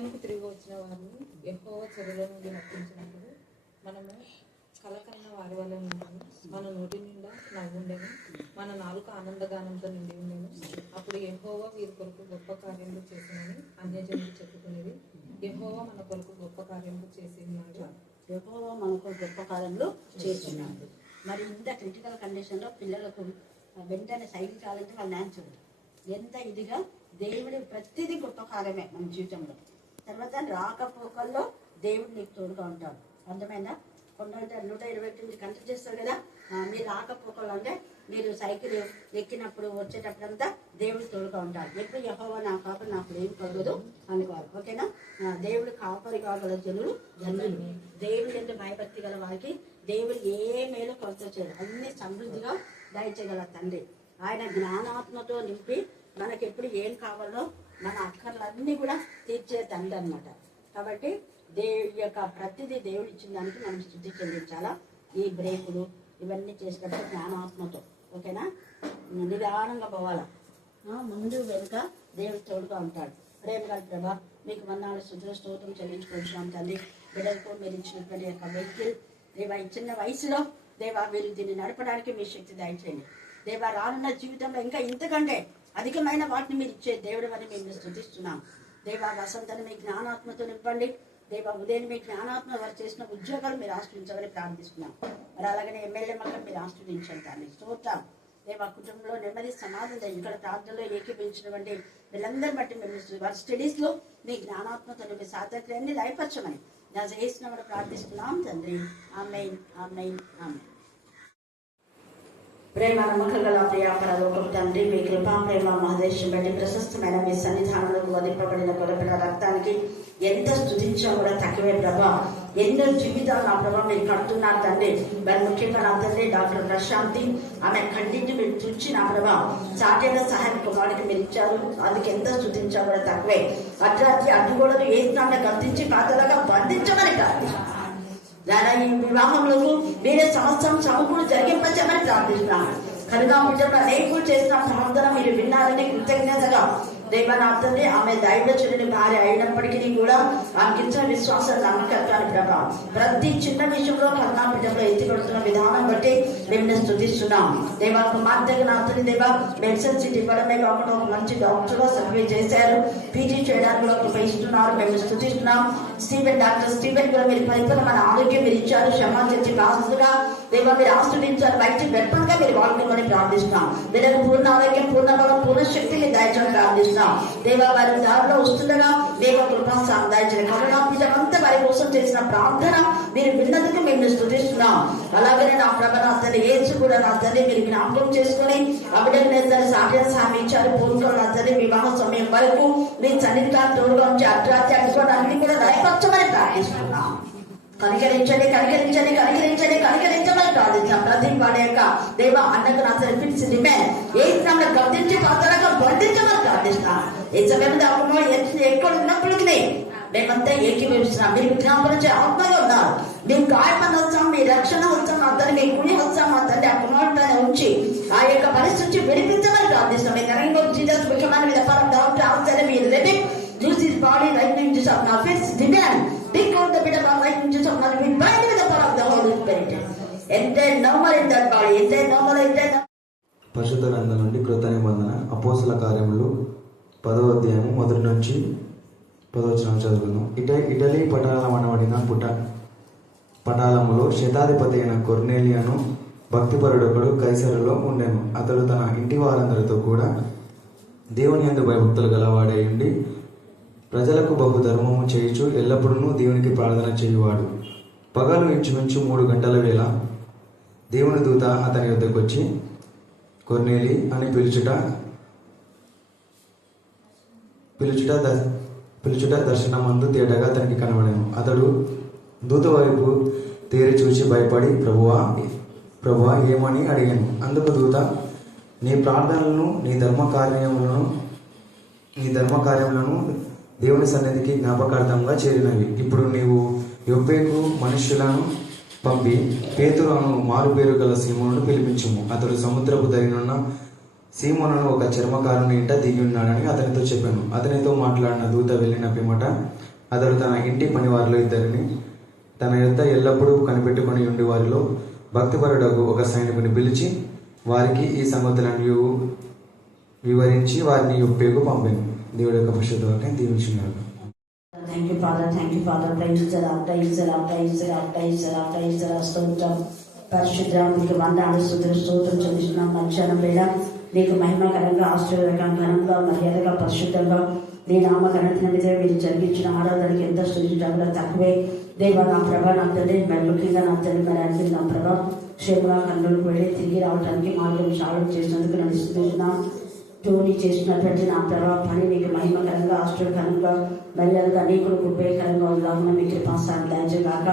సియోనుకు తిరిగి వచ్చిన వారిని యెహోవా చెరలో నుండి రప్పించినప్పుడు మనము కలకన్న వారి వల్ల ఉండేను, మన నోటి నిండా నవ్వుండెను, మన నాలుక ఆనందగానంతో నిండి ఉండేను. అప్పుడు యెహోవా వీరి కొరకు గొప్ప కార్యములు చేసినని అన్యజనులు చెప్పుకునేది. యెహోవా మన కొరకు గొప్ప కార్యములు చేసినాడు. యెహోవా మనకు గొప్ప కార్యములు చేస్తున్నాడు. మరి ఇంత క్రిటికల్ కండిషన్లో పిల్లలకు వెంటనే సైకిల్ కావాలంటే వాళ్ళు నేర్చుడు ఎంత ఇదిగా దేవుడి ప్రతిదీ గొప్ప కార్యమే మన జీవితంలో. తర్వాత రాకపోకల్లో దేవుడు నీకు తోడుగా ఉంటాడు. అర్థమైందా? కొండ 129 కంట్రీ చేస్తారు కదా. మీరు రాకపోకలు అంటే మీరు సైకిల్ ఎక్కినప్పుడు వచ్చేటప్పుడు అంతా దేవుడు తోడుగా ఉంటాడు. ఎప్పుడు యెహోవా నా కాపరి నాకు ఏం కలగదు అనుకోవాలి. ఓకేనా? దేవుడు కాపరి కాగల జనులు ధన్యులు. దేవుడు ఎంత భయభక్తి గల వారికి దేవుడు ఏ మేలు కొరత చేయరు, అన్ని సమృద్ధిగా దయచేయగల తండ్రి. ఆయన జ్ఞానాత్మతో నింపి మనకి ఎప్పుడు ఏం కావాలో మన అక్కర్లన్నీ కూడా తీర్చే తండ్రి అనమాట. కాబట్టి దేవుడి యొక్క ప్రతిదీ దేవుడు ఇచ్చిన దానికి మనం స్థుతి చెల్లించాలా. ఈ బ్రేకులు ఇవన్నీ చేసినప్పుడు జ్ఞానాత్మతో, ఓకేనా? నిదానంగా పోవాలా. ముందు వెనుక దేవుడు తోడుగా ఉంటాడు. ప్రేమ గారి ప్రభా మీకు మన్నాడు స్థుతుల స్తోత్రం చెల్లించుకుంటున్నాం తండ్రి. బిడ్డలకు మీరు ఇచ్చినటువంటి యొక్క వెహికల్ దేవా ఈ చిన్న వయసులో దేవా మీరు దీన్ని నడపడానికి మీ శక్తి దయచేయండి. దేవా రానున్న జీవితంలో ఇంకా ఇంతకంటే అధికమైన వాటిని మీరు ఇచ్చే దేవుడు అని మేము స్తుతిస్తున్నాం. దేవా వసంతని మీ జ్ఞానాత్మతో నింపండి. దేవా ఉదయం మీ జ్ఞానాత్మ వారు చేసిన ఉద్యోగాలు మీరు ఆశ్రయించాలని ప్రార్థిస్తున్నాం. మరి అలాగనే ఎమ్మెల్యే మక్కలు మీరు ఆశ్రయించండి తండ్రి. స్తోత్రం. దేవా కుటుంబంలో నెమ్మది సమాధానం ఇక్కడ ప్రార్థనలో ఏకీపించినటువంటి వీళ్ళందరినీ బట్టి మేము వారి స్టడీస్లో మీ జ్ఞానాత్మతో మీ సాధకులన్నీ లయపరచమని నా చేసినప్పుడు ప్రార్థిస్తున్నాం తండ్రి. ఆమేన్, ఆమేన్, ఆమేన్. ప్రేమ నమ్మకం గల ప్రియాపరలోకం తండ్రి మీ కృపా ప్రేమ మహదేశం బట్టి ప్రశస్తమైన మీ సన్నిధానంలో వదిలిపబడిన కొలపడ రక్తానికి ఎంత స్తుతించా కూడా తక్కువే ప్రభా. ఎన్నో జీవితాలు నా ప్రభావ మీరు కడుతున్నారు తండ్రి. మరి ముఖ్యంగా నా తండ్రి డాక్టర్ ప్రశాంతి ఆమె కంటింటి మీరు తుచ్చి నా ప్రభా చాటైన సహాయం కుమారుడికి మీరు ఇచ్చారు. అందుకు ఎంత స్తుతించా కూడా తక్కువే. అర్ధరాత్రి అడ్డుగోడలు ఏ స్థానంలో గర్తించి పాతలాగా బంధించమని ప్రార్థిస్తున్నాం. ఈ వివాహంలోకి మీరే సంవత్సరం సమకూరు జరిగింపచ్చమని ప్రార్థిస్తున్నాను. కనుక బిడ్డలు అనేకులు చేసిన ప్రార్థన మీరు విన్నారని కృతజ్ఞతగా దేవనాథండి ఆమె దైవజనుని భార్య అయినప్పటికీ కూడా ఆమెకి ఇచ్చిన విశ్వాసం నమ్మకత్వాన్ని ప్రభావం ప్రతి చిన్న విషయంలో కన్నా బిడ్డలో ఎత్తికొడుతున్న విధానం బట్టి మేము స్తుతిస్తున్నాం. దేవా కుమార్తెగా నాథని దేవా మెడిసిన్ సీట్ ఇవ్వడమే కాకుండా ఒక మంచి డాక్టర్ గా సర్వే చేశారు. పీజీ చేయడానికి కూడా ఉపయోగిస్తున్నారు. మేము స్తుతిస్తున్నాం. డాక్టర్ స్టీవెన్ కూడా మీరు పరిపూర్ణమైన ఆరోగ్యం మీరు ఇచ్చారు. క్షమా చేసి బాసుగా దేవా మీరు ఆశ్రయించారు. బయట వెప్పంగా మీరు వాడుకోమని ప్రార్థిస్తున్నాం. వీళ్ళకి పూర్ణ ఆరోగ్యం పూర్ణ బలం పూర్ణ శక్తిని దయచని ప్రార్థిస్తున్నాం. దేవా వారి దారిలో వస్తుండగా దేవ కృపాసాం దయచని కరుణా పిల్లలంతా వారి కోసం చేసిన ప్రార్థన మీరు విన్నందుకు మేము స్తుతిస్తున్నాం. అలాగనే నా ప్రభనాథని ఏడ్చి కూడా నా తల్లి మీరు జ్ఞాపకం చేసుకుని అభినందన సాధ్యం ఇచ్చారు. పూర్వకం నా తల్లి వివాహ సమయం వరకు మీ సన్నిధిగా తోడుగా ఉంచి అర్ధరాత్రి అన్ని కూడా దయపరచమని ప్రార్థిస్తున్నాం. కనికరించండి కనికరించండి కనికరించండి కనికరించమని ప్రార్థించాం. ప్రతి వాడి యొక్క దేవ అన్నకు నా సరిపించి డిమాండ్ ఏ ఇస్లాంలో గర్తించి పాత్రగా బంధించమని ప్రార్థిస్తున్నాం. ఈ సమయంలో అప్పుడు ఎక్కడ ఉన్నప్పటికీ మేమంతా ఏకీభవిస్తున్నాం. మీరు విజ్ఞాపన ఆత్మగా ఉన్నారు. మేము గాయపడిన వస్తాం, మీ రక్షణ వస్తాం, అందరినీ మీ కుడి వస్తాం, అందరినీ ఆ కుమార్తె ఉంచి ఆ యొక్క పరిస్థితి విడిపించమని ప్రార్థిస్తాం. మీ కరెంట్ జీసస్ ముఖ్యమైన మీద డాక్టర్ ఆన్సర్ మీరు ready use his body right in Jesus of now face demand take out the bit of our right in Jesus of now we bind with the power of the Holy Spirit and then normal in that body and then normal in that పరిశుద్ధ గ్రంథం నుండి కృత నిబంధన అపోస్తల కార్యములు 10వ అధ్యాయము 1 నుంచి 10వ వచనం చదువుకుందాం. ఇటలీ పటాలమనబడిన పటాలములో శతాధిపతి అయిన కొర్నేలియను భక్తిపరుడొకడు కైసరులో ఉండెను. అతడు తన ఇంటి వారందరితో కూడా దేవుని యందు భయభక్తులు గలవాడై ఉండి ప్రజలకు బహు ధర్మము చేయుచు ఎల్లప్పుడూ దేవునికి ప్రార్థన చేయువాడు. పగలు ఇంచుమించు 3 గంటల వేళ దేవుని దూత అతని వద్దకు వచ్చి కొర్నేలి అని పిలుచుట దర్శనమందు తేటగా అతనికి కనబడెను. అతడు దూత వైపు తేరి చూసి భయపడి ప్రభువా ఏమని అడిగాను. అందుకు దూత నీ ప్రార్థనలను నీ ధర్మకార్యములను దేవుని సన్నిధికి జ్ఞాపకార్థంగా చేరినవి. ఇప్పుడు నీవు యొప్పేకు మనుష్యులను పంపి పేతురు అను మారు పేరు గల సీమోనును పిలిపించుము. అతడు సముద్రపు దరినున్న సీమోనును ఒక చర్మకారుని ఇంట దిగి ఉన్నాడని అతనితో చెప్పాను. అతనితో మాట్లాడిన దూత వెళ్ళిన పిమ్మట అతడు తన ఇంటి పనివారిలో ఇద్దరిని తన యొద్ద ఎల్లప్పుడూ కనిపెట్టుకుని ఉండి వారిలో భక్తిపరుడకు ఒక సైనికుని పిలిచి వారికి ఈ సంగతులను వివరించి వారిని యొప్పేకు పంపాను. దేవుడి యొక్క పరిశుద్ధ వాక్యం దీవించున్నాడు. Thank you, Father. Thank you, Father. Praise the Lord. Praise the Lord. Praise the Lord. Praise the Lord. Praise the Lord. స్తోత్రం పరిశుద్ధ మీకు వందనాలు స్తోత్రం చెల్లిస్తున్నాం. మధ్యాహ్నం వేళ నీకు మహిమకరంగా ఆశ్చర్యకరంగా మర్యాదగా పరిశుద్ధంగా నీ నామకరణిత మీద మీరు జరిగించిన ఆరాధనకి ఎంత స్థుతించడం తక్కువే. దేవా నా ప్రభా నా తండ్రి మరి ముఖ్యంగా నా తండ్రి మరి అంటే నా ప్రభా క్షేమంగా కన్నులకు వెళ్ళి తిరిగి రావడానికి మార్గం సాధన చేసినందుకు నన్ను స్థుతిస్తున్నాం. టోనీ చేసినటువంటి నా ప్రభావ పని నీకు మహిమకరంగా ఆశ్చర్యకరంగా మర్యాదగా నీకు ఉపయోగకరంగా ఉందామని మీ కృపాసాన్ని దయచేగాక.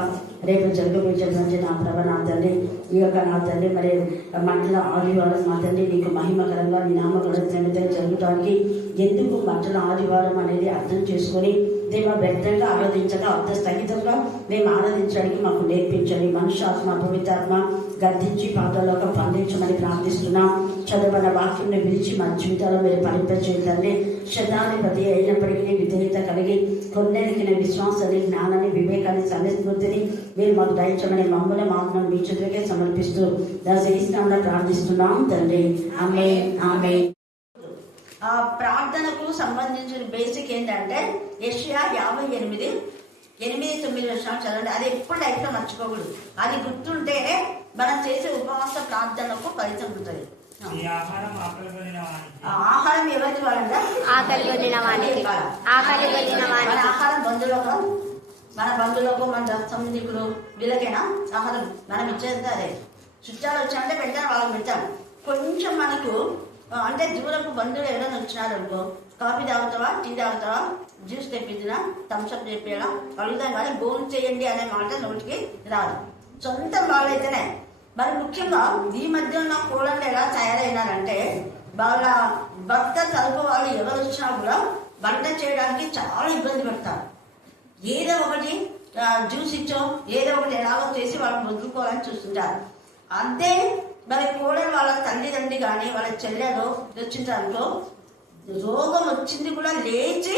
రేపు జరగబోయేటువంటి నా ప్రభ నా తండ్రి ఈ యొక్క నా తండ్రి మరి మంటల ఆదివారం మా తండ్రి నీకు మహిమకరంగా నీ నామకరణిత జరగడానికి ఎందుకు మంటల ఆదివారం అనేది అర్థం చేసుకొని దేవ వ్యక్తంగా ఆరాధించగా అర్థస్థగితంగా మేము ఆరాధించడానికి మాకు నేర్పించండి. మనుష్యాత్మ పవిత్రాత్మ గద్దించి పాదాలకు పండించమని ప్రార్థిస్తున్నాం. చదవన వాక్యంని విడిచి మా జీవితాల్లో మీరు ఫలింపచేయండి. శతాధిపతి అయినప్పటికీ విధేయత కలిగి కొన్నేళ్ళకి విశ్వాసాన్ని జ్ఞానాన్ని వివేకాన్ని సమస్ఫూర్తిని మీరు మాకు దయచమని మమ్మల్ని మాత్రం మీ చేతులకే సమర్పిస్తూ దశిస్తామని ప్రార్థిస్తున్నాం తండ్రి. ఆమేన్ ఆమేన్. ఆ ప్రార్థనకు సంబంధించిన బేసిక్ ఏంటంటే యెషయా 58:8-9 చదవండి. అది ఎప్పుడు లైఫ్లో మర్చిపోకూడదు. అది గుర్తుంటేనే మనం చేసే ఉపవాస ప్రార్థనకు ఫలితం ఉంటుంది. ఆహారం ఎవరికి వాళ్ళంటే ఆహారం మన బంధువులకు మన సంబంధికులు వీళ్ళకైనా ఆహారం మనం ఇచ్చేది అదే. చుట్టాలు వచ్చామంటే వెంటనే వాళ్ళకి పెట్టాం. కొంచెం మనకు అంటే దూరపు బంధువులు ఎవరైనా వచ్చినారనుకో కాఫీ తాగుతావా టీ తాగుతావా జ్యూస్ తెప్పించినా థమ్స్అప్ చెప్పేలా అడుగుతాం కానీ భోజనం చేయండి అనే మాట నోటికి రాదు. సొంతం వాళ్ళైతేనే. మరి ముఖ్యంగా ఈ మధ్య ఉన్న కోళ్ళని ఎలా తయారైనారంటే వాళ్ళ భర్త తరపు వాళ్ళు ఎవరు వచ్చినా కూడా వంట చేయడానికి చాలా ఇబ్బంది పడతారు. ఏదో ఒకటి జ్యూస్ ఇచ్చో ఏదో ఒకటి ఎలాగో చేసి వాళ్ళని వదులుకోవాలని చూస్తుంటారు. అంతే మరి కోడలు వాళ్ళ తల్లిదండ్రి కానీ వాళ్ళ చెల్లెలు వచ్చింటారనుకో రోగం వచ్చింది కూడా లేచి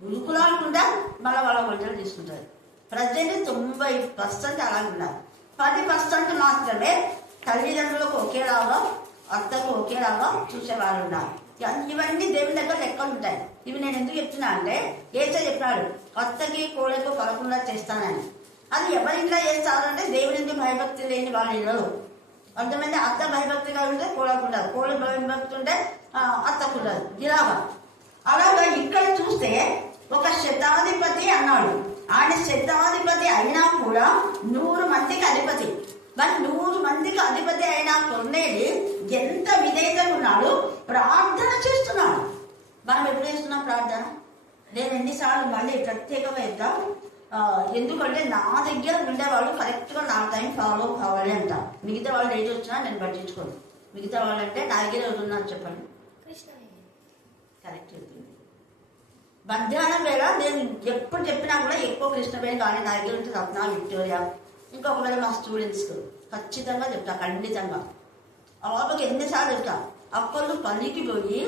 ఉరుకులాడకుండా మళ్ళీ వాళ్ళ వంటలు తీసుకుంటారు. ప్రజెంట్ 90% అలాగే ఉన్నారు. 10% మాత్రమే తల్లిదండ్రులకు ఒకేలాగా అత్తకు ఒకేలాగా చూసేవాళ్ళు ఉన్నారు. ఇవన్నీ దేవుని దగ్గర లెక్కలు ఉంటాయి. ఇవి నేను ఎందుకు చెప్తున్నా అంటే ఏసే చెప్పాడు అత్తకి కోడలకు పడకుండా చేస్తానని. అది ఎవరింట్లో చేస్తారంటే దేవునికి భయభక్తి లేని వాళ్ళ ఇళ్ళు. కొంతమంది అత్త భయభక్తిగా ఉంటే కోడకుండదు, కోడ భయభక్తి ఉంటే అత్తకుండదు. అలాగా ఇక్కడ చూస్తే ఒక శతాధిపతి అన్నాడు. ఆయన శతాధిపతి అయినా కూడా 100 మందికి అధిపతి. మరి 100 మందికి అధిపతి అయినా కొన్నేది ఎంత విధేయతగా ఉన్నాడు, ప్రార్థన చేస్తున్నాడు. మనం ఎప్పుడు చేస్తున్నాం ప్రార్థన? నేను ఎన్నిసార్లు మళ్ళీ ప్రత్యేకంగా చెప్తా. ఎందుకంటే నా దగ్గర ఉండేవాళ్ళు కరెక్ట్గా నా టైం ఫాలో కావాలి అంట. మిగతా వాళ్ళు ఏది వచ్చినా నేను పట్టించుకోను. మిగతా వాళ్ళంటే నా దగ్గర ఎవరున్నారు చెప్పండి? కరెక్ట్ చెప్పింది. మధ్యాహ్నం వేళ నేను ఎప్పుడు చెప్పినా కూడా ఎక్కువ కృష్ణవేణి కానీ నా దగ్గర ఉంటుంది రత్న విక్టోరియా ఇంకొకవేళ మా స్టూడెంట్స్కి ఖచ్చితంగా చెప్తా, ఖండితంగా. అలాగే ఎన్నిసార్లు చెప్తా. అక్కళ్ళు పనికి పోయి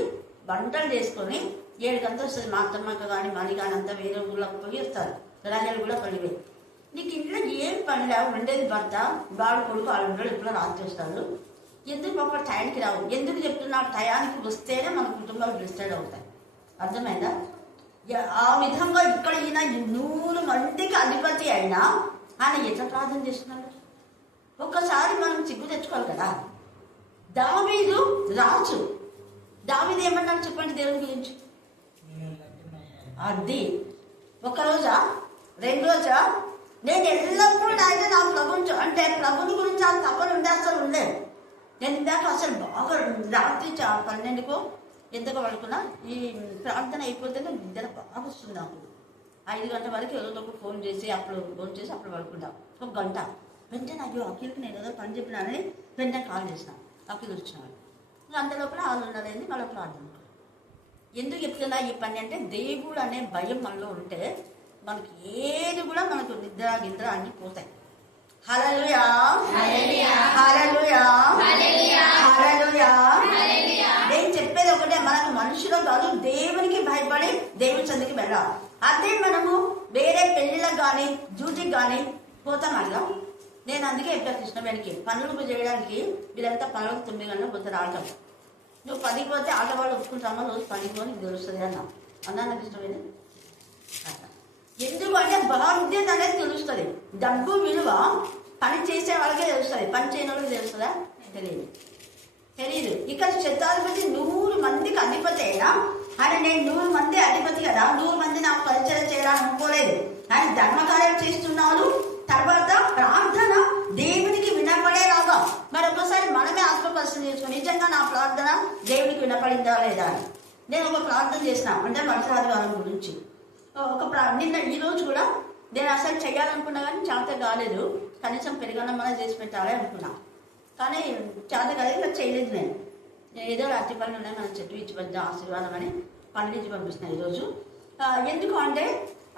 వంటలు చేసుకొని 7 గంటలు వస్తుంది. మా అత్తమ్మక కానీ మని కానీ అంతా వేరే ఊళ్ళకి పోయి వస్తారు. రాజాలు కూడా పనివే. నీకు ఇంట్లో ఏం పని లేవు, ఉండేది భర్త వాడు కొడుకు వాళ్ళు ఉండడు, ఎప్పుడో రాత్రి వస్తారు. ఎందుకు ఒక టైంకి రావు? ఎందుకు చెప్తున్నా? టయానికి వస్తేనే మన కుటుంబాలు డిస్టర్బ్ అవుతాయి. అర్థమైందా? ఆ విధంగా ఇక్కడ ఈయన 100 మందికి అధిపతి అయినా ఆయన ఎట్లా ప్రార్థన చేస్తున్నాడు? ఒక్కసారి మనం సిగ్గు తెచ్చుకోవాలి కదా. దావీదు రాజు. దావీదు ఏమన్నాడు చెప్పండి దేవుని గురించి? అది ఒక రోజా 2 రోజా? నేను ఎల్లప్పుడూ అయితే నా ప్రభుత్వం అంటే ప్రభుని గురించి ఆ తప్పని ఉండే అసలు ఉండలేదు. నేను ఇందాక అసలు బాగా రాత్రి 12కో ఎంతగా పడుకున్నా. ఈ ప్రార్థన అయిపోతేనే నిద్ర బాగా వస్తుంది నాకు. 5 గంటల వరకు ఏదో ఒక ఫోన్ చేసి అప్పుడు ఫోన్ చేసి అప్పుడు పడుకుంటాం 1 గంట. వెంటనే అయ్యో అఖిల్కి నేను ఏదో పని చెప్పినానని వెంటనే కాల్ చేసిన. అఖిల్ వచ్చినాడు. అంత లోపల వాళ్ళు ఉన్నదేంది మళ్ళీ ప్రార్థన. ఎందుకు చెప్తున్నా ఈ పని అంటే దేవుడు అనే భయం మనలో ఉంటే మనకి ఏది కూడా మనకు నిద్ర గిద్ర అన్నీ పోతాయి. హల్లెలూయా, హల్లెలూయా, హల్లెలూయా. నేను చెప్పేది ఒకటే, మనకు మనుషులు కాదు, దేవునికి భయపడి దేవుని చెందికి వెళ్ళాలి. అదే మనము వేరే పెళ్లిళ్ళకి కానీ డ్యూటీకి కానీ పోతాం అలా. నేను అందుకే చెప్పాను కృష్ణవేణికి, పనులు చేయడానికి వీళ్ళంతా పనులకు 9 గంటలకు పోతారు ఆటం. నువ్వు 10కి పోతే ఆటవాళ్ళు ఒప్పుకుంటామో రోజు 10కి పోని నీకు తెలుస్తుంది అన్నా కృష్ణవేణి. ఎందుకు అంటే బాధ్యత అనేది తెలుస్తుంది. డబ్బు విలువ పని చేసే వాళ్ళకే తెలుస్తుంది, పని చేయని వాళ్ళకి తెలుస్తుందా? తెలియదు. ఇక్కడ శతాధిపతి 100 మందికి అధిపతి అయినా ఆయన, నేను 100 మంది అధిపతి కదా, 100 మంది నాకు పరిచయం చేయాలని అనుకోలేదు. ఆయన ధర్మకార్యాలు చేస్తున్నాడు. తర్వాత ప్రార్థన దేవునికి వినపడేలాగా మరొకసారి మనమే ఆత్మపరిశీలన చేసుకుని, నిజంగా నా ప్రార్థన దేవునికి వినపడిందా లేదా అని. నేను ఒక ప్రార్థన చేసిన, అంటే మత్స్యాధికారం గురించి నిన్న ఈ రోజు కూడా నేను అసలు చేయాలనుకున్నా కానీ చేత కాలేదు. కనీసం పెరుగన్నమనే చేసి పెట్టాలి అనుకున్నా, కానీ చేత కాలేదు. ఇంకా చేయలేదు. నేను ఏదో అట్టి పనులు ఉన్నాయి, మన చెట్టు ఇచ్చి పెద్ద ఆశీర్వాదం అని పండ్లు ఇచ్చి పంపిస్తున్నాను ఈరోజు. ఎందుకు అంటే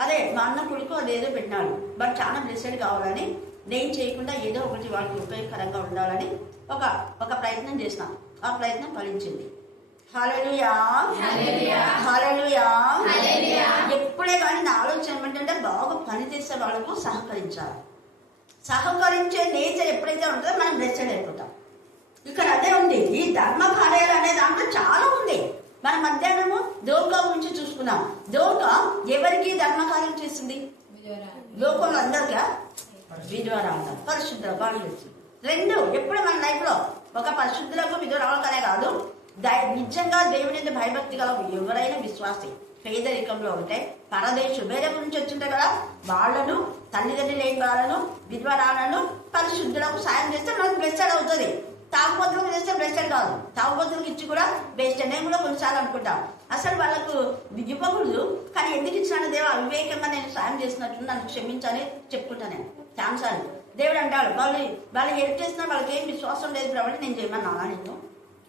అదే మా అన్న కొడుకు అదేదో పెట్టినాడు, బట్ చాలా బ్లెస్సెడ్ కావాలని, నేను చేయకుండా ఏదో ఒకటి వాళ్ళకి ఉపయోగకరంగా ఉండాలని ఒక ప్రయత్నం చేసిన. ఆ ప్రయత్నం ఫలించింది. హల్లెలూయా, హల్లెలూయా. ఎప్పుడే కానీ నా ఆలోచన ఏమంటే బాగా పనిచేసే వాళ్ళకు సహకరించాలి. సహకరించే నేచర్ ఎప్పుడైతే ఉంటుందో మనం బ్లెస్సెడ్ అయిపోతాం. ఇక్కడ అదే ఉంది. ఈ ధర్మ కార్యాలు అనే దాంట్లో చాలా ఉంది. మన మధ్యాహ్నము దోర్గా గురించి చూసుకున్నాం. దోర్గా ఎవరికి ధర్మకార్యం చేసింది? లోకంలో అందరిగా విధవరాలు, పరిశుద్ధుల వాళ్ళు చేసింది. 2 ఎప్పుడు మన లైఫ్ లో ఒక పరిశుద్ధులకు విధవరాలకనే కాదు, నిజంగా దేవుని భయభక్తి గల ఎవరైనా విశ్వాసి పేదరికంలో ఉంటే, పరదేశు వేరే గురించి వచ్చింటారు కదా, వాళ్ళను, తల్లిదండ్రి లేని వాళ్ళను, విధవరాలను పరిశుద్ధులకు సాయం చేస్తే మనకు బ్లెస్సెడ్ అవుతుంది. తాగుబోతులకు చేస్తే బ్లెస్సెడ్ కాదు, తాగుబోతులకు ఇచ్చి కూడా వేస్ట్. నేను కూడా కొన్నిసార్లు అనుకుంటాను అసలు వాళ్ళకు ఇవ్వకూడదు, కానీ ఎందుకు ఇచ్చినాను దేవా, అవివేకంగా నేను సాయం చేసినట్టు నన్ను క్షమించని చెప్పుకుంటాను నేను ఛాన్సాలు. దేవుడు అంటాడు, వాళ్ళు హెల్ప్ చేసినా వాళ్ళకి ఏం విశ్వాసం లేదు కాబట్టి నేను చేయమన్నా నేను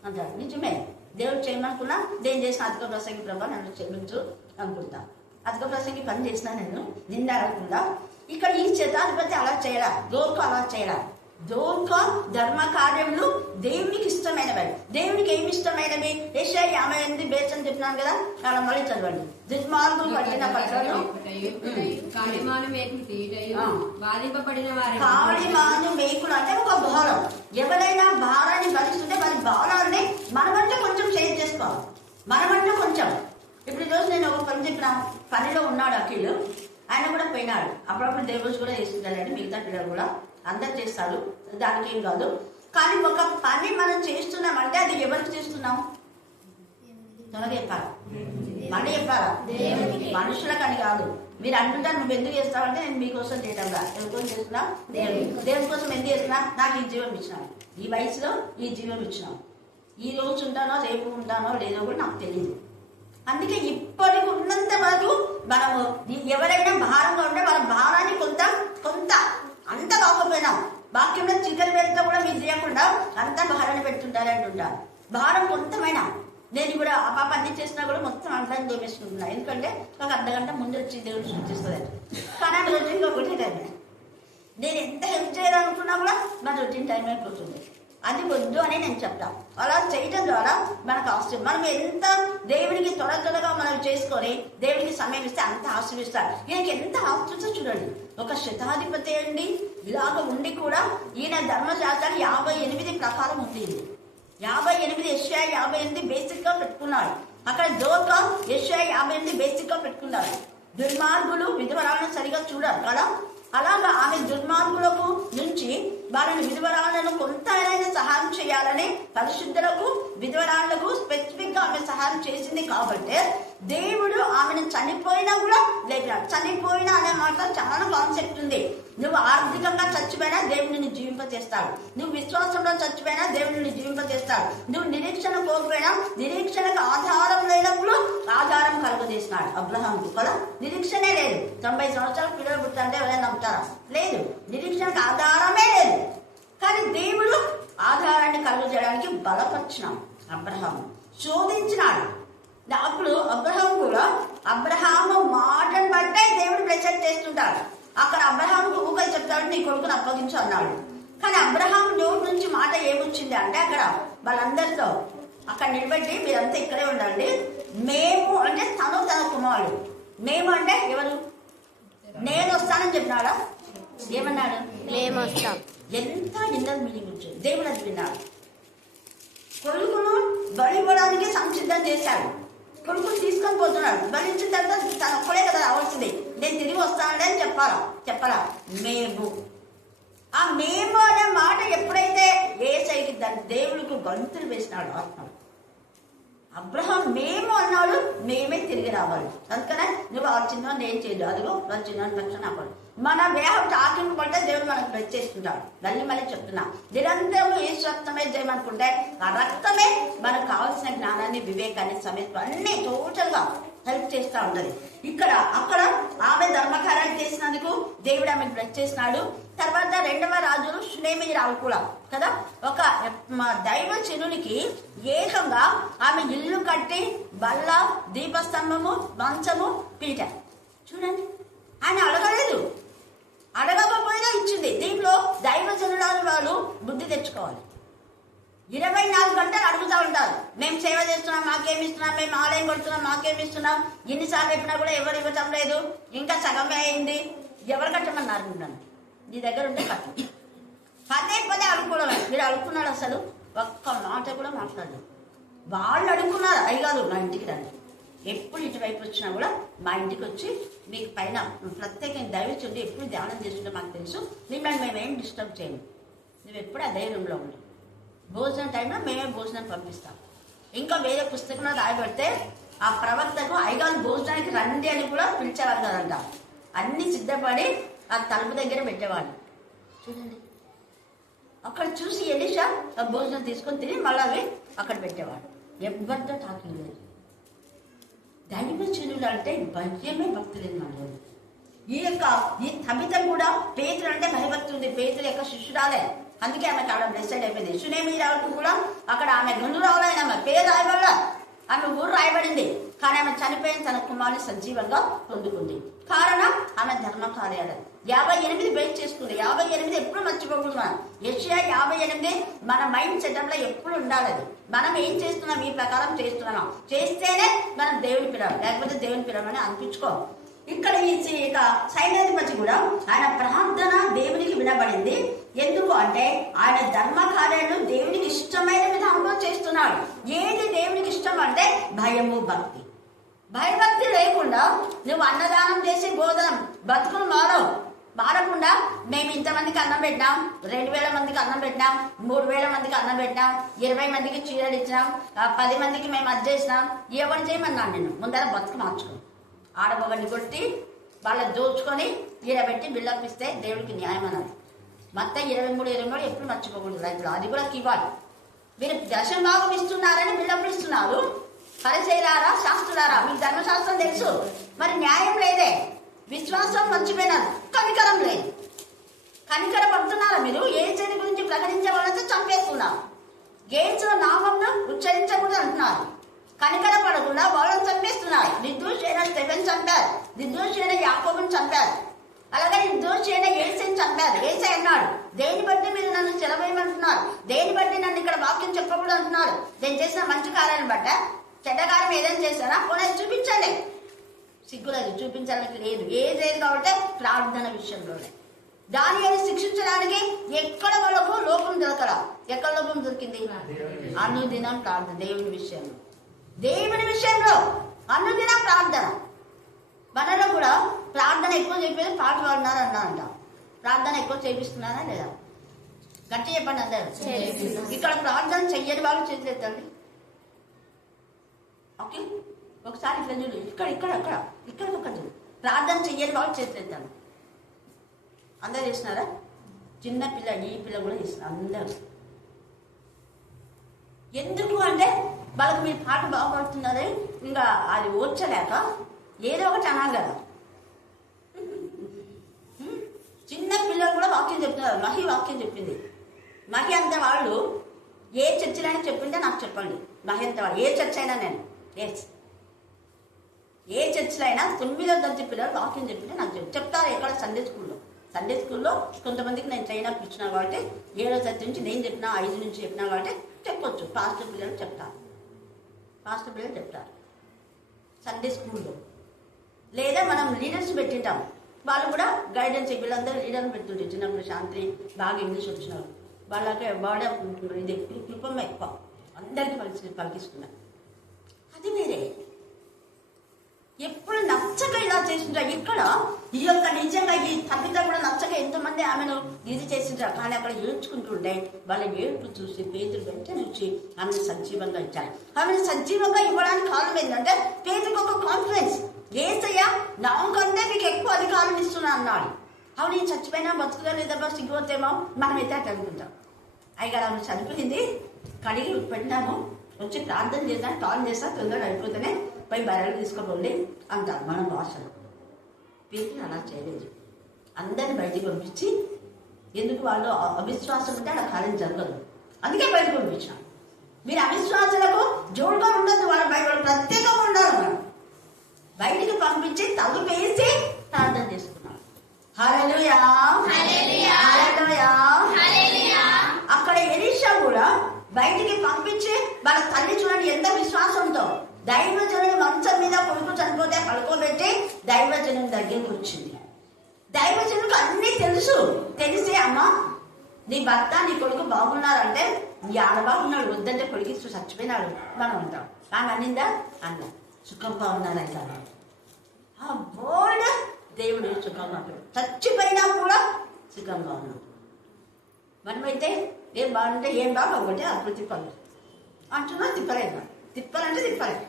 అంటాడు. నిజమే, దేవుడు చేయమనుకున్నా నేను చేసిన అధిక ప్రసంగి ప్రభావ నన్ను క్షమించు అనుకుంటా. అధిక ప్రసంగి పని చేసినా నేను నిన్న అనుకుంటా. ఇక్కడ ఈ శతాధిపతి అలా చేయరా, దోర్క అలా చేయరా. దోర్క ధర్మ కార్యములు దేవునికి ఇష్టమైనవి. దేవునికి ఏమి ఇష్టమైనవి? యెషయా 58 బేస్ అని చెప్పినాను కదా, అలా మళ్ళీ చదవండి. దుర్మార్గులు పట్టిన పట్టణాలు, కాళీమాను మేకులు అంటే ఒక భారం. ఎవరైనా భారాన్ని భరిస్తుంటే వారి భారాన్ని మనమంటే కొంచెం షేర్ చేసుకోవాలి. మనమంటే కొంచెం. ఇప్పుడు ఈరోజు నేను ఒక పని చెప్పిన, పనిలో ఉన్నాడు అఖిల్, ఆయన కూడా పోయినాడు. అప్పుడప్పుడు దేవుడు కూడా వేస్తుంటాడండి, మిగతా పిల్లలు కూడా అందరు చేస్తారు, దానికి ఏం కాదు. కానీ ఒక పని మనం చేస్తున్నామంటే అది ఎవరికి చేస్తున్నాం? త్వరగా చెప్పారా? మళ్ళీ చెప్పారా? మనుషులకని కాదు. మీరు అంటుంటారు నువ్వు ఎందుకు చేస్తావంటే నేను మీకోసం చేయటంగా. ఎవరికోసం చేస్తున్నా? దేవుని కోసం ఎందుకు చేస్తున్నా? నాకు ఈ జీవం ఇచ్చినాను, ఈ వయసులో ఈ జీవం ఇచ్చినాం. ఈ రోజు ఉంటానో రేపు ఉంటానో లేదో కూడా నాకు తెలియదు. అందుకే ఇప్పటికి ఉన్నంత వరకు మనము ఎవరైనా భారంగా ఉంటే వాళ్ళ భారాన్ని కొంత అంత కాకపోయినా, వాక్యంలో చికెన్ పెడితే కూడా మీరు చేయకుండా అంతా భారాన్ని పెడుతుంటారు అంటుంటారు. భారం కొంతమైనా, నేను కూడా ఆ పాప అన్ని చేసినా కూడా మొత్తం అంతా దోమేసుకుంటున్నా. ఎందుకంటే ఒక అర్ధగంట ముందు వచ్చి దేవుడు సృష్టిస్తుంది. కానీ ఆ రొటీన్ ఒకటే టైం. నేను ఎంత హెల్ప్ చేయాలనుకున్నా కూడా నా రొటీన్ టైం అయిపోతుంది. అది వద్దు అని నేను చెప్తాను. అలా చేయటం ద్వారా మనకు ఆశ్చర్యం. మనం ఎంత దేవునికి త్వరగా మనం చేసుకొని దేవునికి సమయం ఇస్తే అంత ఆశీర్విస్తారు. ఈయనకి ఎంత ఆశ్చర్యం చూడండి. ఒక శతాధిపతి అండి, ఇలాగ ఉండి కూడా ఈయన ధర్మశాస్త్రాలు 58 ప్రకారం ఉంది. 58 యెషయా 58 బేసిక్ గా పెట్టుకున్నాడు. అక్కడ దోర్క యెషయా 58 బేసిక్ గా పెట్టుకున్నారు. దుర్మార్గులు విధవరాలను సరిగా చూడాలి కదా, అలాగా ఆమె దుర్మార్గులకు నుంచి వాళ్ళని విధవరాలను కొంత సహాయం చేయాలని పరిశుద్ధులకు విధవరాలకు స్పెసిఫిక్ గా ఆమె సహాయం చేసింది. కాబట్టి దేవుడు ఆమెను చనిపోయినా కూడా లేపినాడు. చనిపోయినా అనే మాట చాలా కాన్సెప్ట్ ఉంది. నువ్వు ఆర్థికంగా చచ్చిపోయినా దేవుడు నిన్ను జీవింపచేస్తాడు. నువ్వు విశ్వాసంలో చచ్చిపోయినా దేవుడు నిన్ను జీవింపచేస్తాడు. నువ్వు నిరీక్షణ కోల్పోయినా నిరీక్షణకు ఆధారం లేనప్పుడు ఆధారం కలుగజేసినాడు అబ్రహాంకు కదా. నిరీక్షణే లేదు. 90 సంవత్సరాలు పిల్లలు పుట్టంటే ఎవరైనా నమ్ముతారా? లేదు. నిరీక్షణకు ఆధారమే లేదు. కానీ దేవుడు ఆధారాన్ని కలుగజేయడానికి బలపరిచినాం. అబ్రహాము శోధించినాడు. అప్పుడు అబ్రహాం కూడా అబ్రహాము మాటను బట్టే దేవుడు ప్రెజెంట్ చేస్తుంటాడు. అక్కడ అబ్రహాముకు ఊకలు చెప్తాడు, నీ కొడుకును అప్పగించు అన్నాడు. కానీ అబ్రహాం నోటి నుంచి మాట ఏమొచ్చింది అంటే అక్కడ వాళ్ళందరితో అక్కడ నిలబెట్టి మీరంతా ఇక్కడే ఉండండి, మేము అంటే తన కుమారుడు, మేము అంటే ఎవరు, నేను వస్తానని చెప్పినాడా, ఏమన్నాడు, మేము వస్తాం. ఎంత ఇన్నర్ మీనింగ్ వచ్చింది. దేవుడు అది విన్నాడు. కొడుకును బలి ఇవ్వడానికి సంసిద్ధం చేశాడు. కొడుకును తీసుకొని పోతున్నాడు. బలించిన తర్వాత తన ఒక్కడే కదా రావాల్సింది. నేను తిరిగి వస్తానని అని చెప్పాలా మేము. ఆ మేము అనే మాట ఎప్పుడైతే ఏసైకి దాని దేవుడికి గంతులు వేసినాడు ఆత్మ. అబ్రహాం మేము అన్నాడు, మేమే తిరిగి రావాలి. అందుకనే నువ్వు ఆ చిన్న నేను చేయదు, అదిగో వాళ్ళ చిన్న రక్షణ అవ్వాలి. మన వేహం టాకింగ్ పడితే దేవుడు మనకు బ్లెస్ చేసుకుంటాడు. మళ్ళీ చెప్తున్నా, నిరంతరం యేసు రక్తమే చేయమనుకుంటే ఆ రక్తమే మనకు కావాల్సిన జ్ఞానాన్ని, వివేకాన్ని, సమయత్వం అన్ని టోటల్ గా హెల్ప్ చేస్తూ ఉంటది. అక్కడ ఆమె ధర్మకార్యాలు చేసినందుకు దేవుడు ఆమెను బ్లెస్ చేసినాడు. తర్వాత 2వ రాజులు షునేమి రావు కూడా కదా, ఒక దైవజనునికి ఏకంగా ఆమె ఇల్లు కట్టి బల్ల, దీపస్తంభము, మంచము, పీట. చూడండి, ఆయన అడగలేదు, అడగకపోయినా ఇచ్చింది. దీంట్లో దైవజనురాలు వాళ్ళు బుద్ధి తెచ్చుకోవాలి. 24 గంటలు అడుగుతూ ఉంటారు, మేము సేవ చేస్తున్నాం, మాకేమి ఇస్తున్నాం, మేము ఆలయం కొడుతున్నాం, మాకేమి ఇస్తున్నాం. ఎన్నిసార్లు చెప్పినా కూడా ఎవరు ఇవ్వటం లేదు, ఇంకా సగమే అయింది. ఎవరు కట్టమన్నారు? నన్ను నీ దగ్గర ఉంటే కట్టు. పదే అడుక్కోవడం. మీరు అడుక్కున్నాడు, అసలు ఒక్క మాట కూడా మాట్లాడలేదు. వాళ్ళు అడుక్కున్నారు, అయ్యగారు నా ఇంటికి రండి, ఎప్పుడు ఇటువైపు వచ్చినా కూడా మా ఇంటికి వచ్చి మీకు పైన ప్రత్యేకంగా దైవచుండి ఎప్పుడు ధ్యానం చేస్తుంటే మాకు తెలుసు, మిమ్మల్ని మేమేం డిస్టర్బ్ చేయము, నువ్వు ఎప్పుడు అదే రూమ్లో ఉండు, భోజనం టైంలో మేమే భోజనం పంపిస్తాం. ఇంకా వేరే పుస్తకంలో రాయబడితే ఆ ప్రవక్తకు అయ్యగారు భోజనానికి రండి అని కూడా పిలిచేవారు కదంట. అన్ని సిద్ధపడి ఆ తలుపు దగ్గర పెట్టేవాడు. చూడండి, అక్కడ చూసి ఎలీషా ఆ భోజనం తీసుకొని తిని మళ్ళీ అవి అక్కడ పెట్టేవాడు. ఎవరితో టాకింగ్ లేదు. దైవజనులు అంటే భయమే భక్తి లేదు మన. ఈ తబిత కూడా పేతురు అంటే భయభక్తి ఉంది. పేతురు యొక్క శిష్యురాలే, అందుకే ఆమెకు ఆవిడ బ్లెస్సెడ్ అయిపోయింది. షునేమి రావుకు కూడా అక్కడ ఆమె గండురావులైన ఆమె పేరు రాయబడ, ఆమె ఊరు రాయబడింది. కానీ ఆమె చనిపోయిన తన కుమారుని సజీవంగా పొందుకుంది. కారణం ఆమె ధర్మ కార్యాలయం. 58 బేస్ చేసుకుంది. 58 ఎప్పుడు మర్చిపోకూడదు. మనం యెషయా 58 మన మైండ్ సెటప్ లో ఎప్పుడు ఉండాలి. మనం ఏం చేస్తున్నాం, ఈ ప్రకారం చేస్తున్నాం, చేస్తేనే మనం దేవుని పిలవాలి, లేకపోతే దేవుని పిలవని అనిపించుకో. ఇక్కడ ఇక సైన్యాధిపతి కూడా ఆయన ప్రార్థన దేవునికి వినబడింది. ఎందుకు అంటే ఆయన ధర్మ కార్యాలు దేవునికి ఇష్టమైన విధానంలో చేస్తున్నాడు. ఏది దేవునికి ఇష్టం అంటే భయము, భక్తి. భయభక్తి లేకుండా నువ్వు అన్నదానం చేసి బోధనం బతుకులు మారకుండా మేము ఇంతమందికి అన్నం పెట్టినాం, 2000 మందికి అన్నం పెట్టినాం, 3000 మందికి అన్నం పెట్టినాం, 20 మందికి చీరలు ఇచ్చినాం, 10 మందికి మేము అది చేసినాం, ఎవరు చేయమన్నాను నేను. ముందర బతుకు మార్చుకో. ఆడమగని కొట్టి వాళ్ళ దోచుకొని ఈడబెట్టి బిల్డప్ ఇస్తే దేవుడికి న్యాయం అన్నది. మొత్తం 23 ఎప్పుడు మర్చిపోకూడదు రైతులు. అది కూడా ఇవ్వాలి. మీరు దశభాగం ఇస్తున్నారని బిల్డప్లు ఇస్తున్నారు. పరిచయలారా, శాస్త్రులారా, మీకు ధర్మశాస్త్రం తెలుసు, మరి న్యాయం లేదే. విశ్వాసం మర్చిపోయినారు, కనికరం లేదు. కనికర పడుతున్నారా మీరు? ఏజెని గురించి ప్రకటించే వాళ్ళతో చంపేస్తున్నారు. ఏజు నామంను ఉచ్చరించకూడదు అంటున్నారు. కనికర పడకుండా వాళ్ళని చంపేస్తున్నారు. నిర్దోషి అయిన స్టెఫెన్ చంపారు, నిర్దోషి అయిన యాకోబుని చంపారు, అలాగే నిర్దోషి అయిన ఏసైని చంపారు. ఏసై అన్నాడు, దేని బట్టి మీరు నన్ను చెలవేయమంటున్నారు, దేని బట్టి నన్ను ఇక్కడ వాక్యం చెప్పకూడదు అంటున్నారు. నేను చేసిన మంచి కార్యాలను బట్ట, చెడ్డ కార్యం ఏదైనా చేశారా పోనీ చూపించండి. సిగ్గులేదు, చూపించడానికి లేదు. ఏదేది కాబట్టి ప్రార్థన విషయంలోనే. దానిని శిక్షించడానికి ఎక్కడ వాళ్ళకు లోపం దొరకరా? ఎక్కడ లోపం దొరికింది? అనుదినం ప్రార్థన. దేవుని విషయంలో అనుదిన ప్రార్థన. మనలో కూడా ప్రార్థన ఎక్కువ చెప్పేది పాట పాడినారు అన్నారంట. ప్రార్థన ఎక్కువ చేపిస్తున్నారా లేదా? గట్టి చెప్పండి అందరు. ఇక్కడ ప్రార్థన చెయ్యని వాళ్ళు చేతులు ఎత్తండి. ఓకే, ఒకసారి ఇట్లా చూడు. ఇక్కడ ఒక చూడు. ప్రార్థన చెయ్యని వాళ్ళు చేతులు ఎత్తాను. అందరు చేసినారా? చిన్న పిల్ల, ఈ పిల్ల కూడా చేస్తున్నారు అందరు. ఎందుకు అంటే వాళ్ళకి మీరు పాట బాగుపడుతున్నారే, ఇంకా అది ఓర్చలేక ఏదో ఒకటి అనాలి కదా. చిన్న పిల్లలు కూడా వాక్యం చెప్తున్నారు. మహి వాక్యం చెప్పింది. మహి అంత వాళ్ళు ఏ చర్చిలైనా చెప్పింటే నాకు చెప్పండి. మహి అంత వాళ్ళు ఏ చర్చ్ అయినా నేను ఏ చర్చిలో అయినా 9వ తరగతి పిల్లలు వాక్యం చెప్పింటే నాకు చెప్తారు. ఎక్కడ సండే స్కూల్లో సండే స్కూల్లో కొంతమందికి నేను ట్రైనప్ ఇచ్చినా కాబట్టి 7వ తరగతి నుంచి నేను చెప్పినా 5 నుంచి చెప్పినా కాబట్టి చెప్పొచ్చు. పాస్టర్ పిల్లలు చెప్తారు సండే స్కూల్లో. లేదా మనం లీడర్స్ పెట్టింటాం, వాళ్ళు కూడా గైడెన్స్. వీళ్ళందరూ లీడర్ని పెడుతుంటే చిన్నప్పుడు శాంతి బాగా ఇంగ్లీష్ వచ్చినారు, వాళ్ళకి బాగా ఇది కృపం ఎక్కువ, అందరికీ పలికిస్తున్నారు. అది వేరే. ఎప్పుడు నచ్చక ఇలా చేసింటారు. ఇక్కడ ఈ యొక్క నిజంగా ఈ తప్పిత కూడా నచ్చక ఎంతోమంది ఆమెను ఇది చేసింటారు. కానీ అక్కడ ఏడ్చుకుంటుండే వాళ్ళ ఏడుపు చూసి పేతురు వెంటనే వచ్చి ఆమెను సజీవంగా ఇచ్చారు. ఆమెను సజీవంగా ఇవ్వడానికి కారణం ఏంటంటే పేతురికి ఒక కాన్ఫిడెన్స్. ఏసయ్య నాకంటే మీకు ఎక్కువ అధికారం ఇస్తున్నా అన్నాడు. అవును, నేను చచ్చిపోయినా బతుకుగా లేదా సిగ్గుపోతేమో మనమైతే అట్లా అనుకుంటాం. అయ్యగారు ఆమె చనిపోయింది, కడిగి పెట్టినాము, వచ్చి ప్రార్థన చేద్దాం, టాన్ చేస్తా, తొందరగా అయిపోతేనే పై బయలు తీసుకోపోండి అంటారు మన భాషలో. పేతురు అలా చేయలేదు. అందరిని బయటికి పంపించి, ఎందుకు వాళ్ళు అవిశ్వాసం ఉంటే అలా కార్యం జరగదు, అందుకే బయటకు పంపించాను. మీరు అవిశ్వాసాలకు జోడుగా ఉండదు, వాళ్ళ బయట ప్రత్యేకంగా ఉండాలి. మనం బయటికి పంపించి తలుపు వేసి ప్రార్థన చేసుకున్నాడు. హల్లెలూయా, హల్లెలూయా. అక్కడ ఎలీషా కూడా బయటికి పంపించి వాళ్ళ తల్లి చూడండి ఎంత విశ్వాసంతో దైవజనుడు మంచం మీద కొడుకు చనిపోతే పడుకోబెట్టి దైవజనం దగ్గరికి వచ్చింది. దైవజనుడికి అన్నీ తెలిసి అమ్మ నీ భర్త నీ కొడుకు బాగున్నారంటే నీ ఆడబాగున్నాడు, వద్దంటే కొడుకు చచ్చిపోయినాడు మనం ఉంటాం. ఆమె అనిందా? అన్న సుఖంగా ఉన్నారంట. ఆ బోర్డ్ దేవుడు సుఖంగా చచ్చిపోయినా కూడా సుఖంగా ఉన్నాడు. మనమైతే ఏం బాగుంటే ఏం బాగా ఒకటి అప్పుడు తిప్పాలి అంటున్నా, తిప్పాలంటే తిప్పలేదు.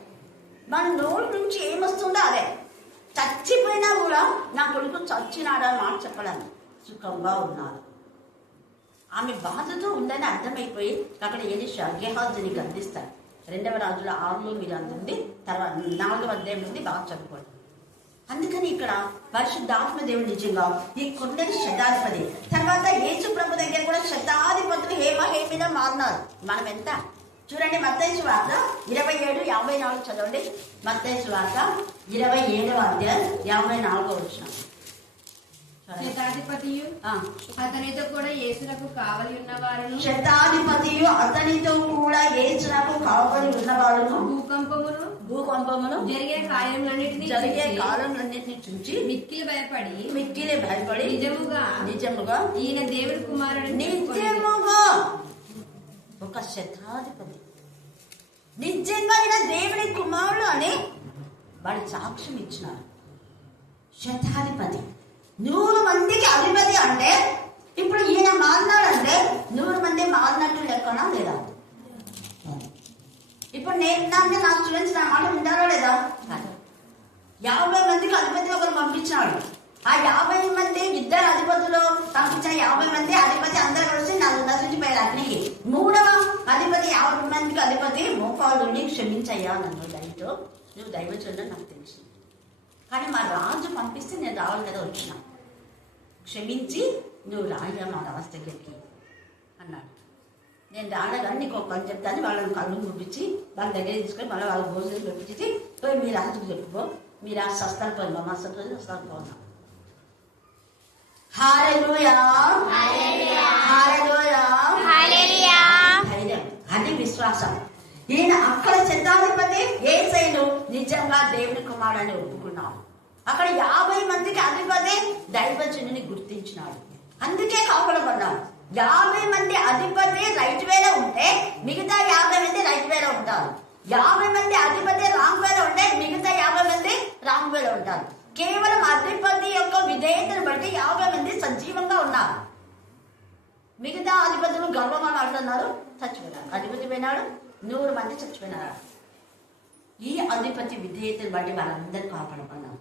మన నోటి నుంచి ఏమొస్తుందో అదే. చచ్చిపోయినా కూడా నా కొడుకు చచ్చినాడా మాట చెప్పడానికి సుఖంగా ఉన్నారు. ఆమె బాధతో ఉందని అర్థమైపోయి అక్కడ ఎలీషా గెహాజీని గద్దిస్తారు. 2వ రాజుల 6లో మీరు అందుంది, తర్వాత 4వ అధ్యాయం నుండి బాగా చదువుకోండి. అందుకని ఇక్కడ పరిశుద్ధాత్మ దేవుడు నిజంగా ఈ కొందరి శతాధిపతి, తర్వాత యేసు ప్రభు దగ్గర కూడా శతాధిపతులు హేమీగా మారినారు. మనం ఎంత చూడండి, మత్తయి సువార్త 27:54 చదవండి. మత్తయి సువార్త 27వ అధ్యాయం 54వ వచనం. శతాధిపతియు అతనితో కూడా యేసునకు కావలి ఉన్నవారును భూకంపమును జరిగే కాలములన్నిటిని చూచి మిక్కిలి భయపడి నిజముగా ఈయన దేవుడి కుమారుడు. నిజముగా ఒక శతాధిపతి నిజంగా ఈయన దేవుడి కుమారుడు అని వాడు సాక్ష్యం ఇచ్చినారు. శతాధిపతి 100 మందికి అధిపతి అంటే ఇప్పుడు ఈయన మారినాడంటే 100 మంది మారినట్టు లెక్కనా లేదా? ఇప్పుడు నేను నా స్టూడెంట్స్ నా మాట వింటారో లేదా? 50 మందికి అధిపతి ఒకరు పంపించాడు. ఆ 50 మంది ఇద్దరు అధిపతులు పంపించిన 50 మంది అధిపతి అందరూ కలిసి నశించిపోయారు అగ్నికి. 3వ అధిపతి 50 మందికి అధిపతి మోకాళ్ళుని క్షమించయ్యా నన్ను దయతో, నువ్వు దైవజనుడు నాకు తెలుసు, కానీ మా రాజు పంపిస్తే నేను రావాలి కదా, వచ్చిన క్షమించి నువ్వు రాయ్యా మా రాజు దగ్గరికి అన్నాడు. నేను రానగానే నీకు ఒక పని చెప్తాను. వాళ్ళని కళ్ళు చూపించి వాళ్ళ దగ్గర తీసుకొని మళ్ళీ వాళ్ళ భోజనం చూపించి పోయి మీ రాజుకు చెప్పుకో, మీ రాజు సస్తాను పోయి మా సత్తా సస్తాను పోన్నా. హల్లెలూయా, హల్లెలూయా. ధైర్యం, అది విశ్వాసం. ఈయన అక్కడ శతాధిపతి యేసయ్యను నిజంగా దేవుని కుమారుడని ఒప్పుకున్నాడు. అక్కడ 50 మందికి అధిపతి దైవజనుని గుర్తించినాడు, అందుకే కాపాడబడ్డాడు. 50 మంది అధిపతి రైట్ వేలో ఉంటే మిగతా 50 మంది రైట్ వేలో ఉంటారు. 50 మంది అధిపతి రాంగ్ వేలో ఉంటే మిగతా 50 మంది రాంగ్ వేలో ఉంటారు. కేవలం అధిపతి యొక్క విధేయతను బట్టి 50 మంది సజీవంగా ఉన్నారు. మిగతా అధిపతులు గర్వంగా మాట్లాడుతున్నారు, చచ్చిపోయినారు. అధిపతి పోయినాడు, 100 మంది చచ్చిపోయినారు. ఈ అధిపతి విధేయతను బట్టి వాళ్ళందరూ కాపాడబడ్డారు.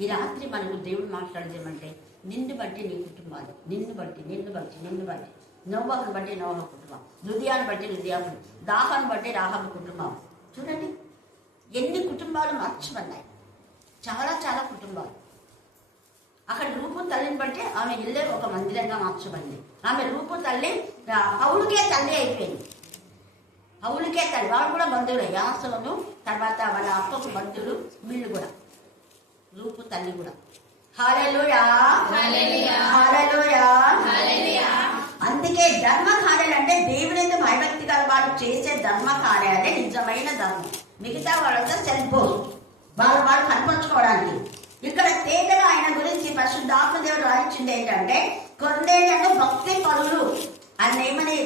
ఈ రాత్రి మనకు దేవుడు మాట్లాడదేమంటే నిన్ను బట్టి నీ కుటుంబాలు, నిన్ను బట్టి నోవాహును బట్టి నోవాహు కుటుంబం, లుదియాను బట్టి లుదియాను, దాహాను బట్టి రాహాబు కుటుంబం. చూడండి ఎన్ని కుటుంబాలు మార్చబడ్డాయి, చాలా చాలా కుటుంబాలు. అక్కడ రూపు తల్లిని బట్టి ఆమె ఇల్లే ఒక మందిరంగా మార్చబడింది. ఆమె రూపు తల్లి పౌలుకే తల్లి అయిపోయింది. పౌలుకే తల్లి, వాడు కూడా బంధువులు, యాసోను తర్వాత వాళ్ళ అప్పకు బంధువులు, వీళ్ళు కూడా రూపు తల్లి కూడా. హల్లెలూయా, హల్లెలూయా. అందుకే ధర్మ కార్యాలు అంటే దేవుని ఎందుకు భయభక్తి గల వాళ్ళు చేసే ధర్మ కార్యాలే నిజమైన ధర్మం. మిగతా వాళ్ళంతా సెల్ఫ్ వాళ్ళు కనపరుచుకోవడానికి. ఇక్కడ తేటగా ఆయన గురించి పరిశుద్ధాత్మ దేవుడు రాయించింది ఏంటంటే కొన్నేళ్లను భక్తి పరులు ఆయన ఏమని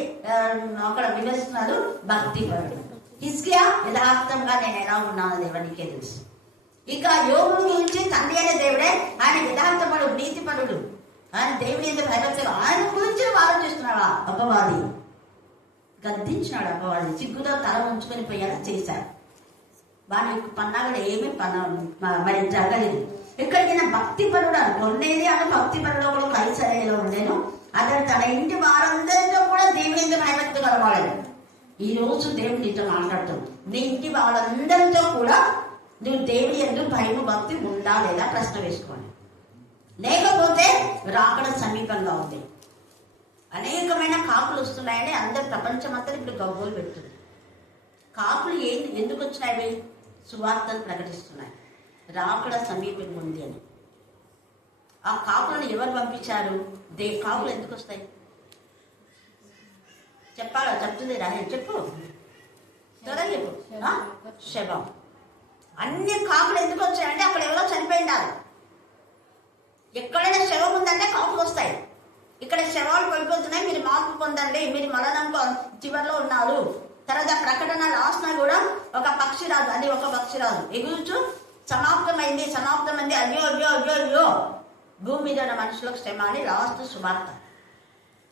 అక్కడ వివరిస్తున్నారు, భక్తి పరులు. హిజ్కియా యథార్థంగా నేను ఎలా ఉన్నాను దేవునికే తెలుసు. ఇక యోగుల గురించి తండ్రి అనే దేవుడే ఆయన యథార్థపడు, నీతిపరుడు, ఆయన దేవుని ఎందుకు భయభక్తులు. ఆయన గురించి ఆలోచిస్తున్నాడా అపవాది, గద్దించినాడు అపవాది. సిగ్గుతో తల ఉంచుకొని పోయాడు, చేశాడు. వాని యొక్క పన్నాగలు ఏమీ మరి జరగలేదు. ఇక్కడికి భక్తి పరుడు కొన్నేది అని భక్తి పరుడు కూడా కైసరేలో ఉండేను. అతను తన ఇంటి వారందరితో కూడా దేవుని ఎందుకు భయభక్తి కలవాడు. ఈ రోజు దేవుడు నీతో మాట్లాడుతాడు. నీ ఇంటి వాళ్ళందరితో కూడా నువ్వు దేవుని ఎందుకు భయము భక్తి ఉందా లేదా ప్రశ్న వేసుకోండి. లేకపోతే రాకడ సమీపంగా ఉంది. అనేకమైన కాకులు వస్తున్నాయని అందరు ప్రపంచమంతా ఇప్పుడు గబ్బోలు పెడుతుంది. కాకులు ఎందుకు వచ్చినాయి? సువార్తను ప్రకటిస్తున్నాయి, రాకడ సమీపంగా ఉంది అని. ఆ కాకులను ఎవరు పంపించారు? కాకులు ఎందుకు వస్తాయి చెప్పాలా? చెప్తుంది రాని చెప్పు, త్వరగా చెప్పు. శవం. అన్ని కాకులు ఎందుకు వచ్చాయంటే అక్కడ ఎవరో చనిపోయినారు. ఎక్కడైనా శవం ఉందంటే కాకులు వస్తాయి. ఇక్కడ శవాలు పడిపోతున్నాయి, మీరు మార్పు పొందండి, మీరు మరణం చివరిలో ఉన్నారు. తర్వాత ప్రకటన లాస్ట్ కూడా ఒక పక్షిరాజు, అది ఒక పక్షిరాజు ఎగురుచు సమాప్తమైంది, అయ్యో అయ్యో అయ్యో అయ్యో భూమి మీద ఉన్న మనుషులకు శ్రమ అని లాస్ట్ సువార్త.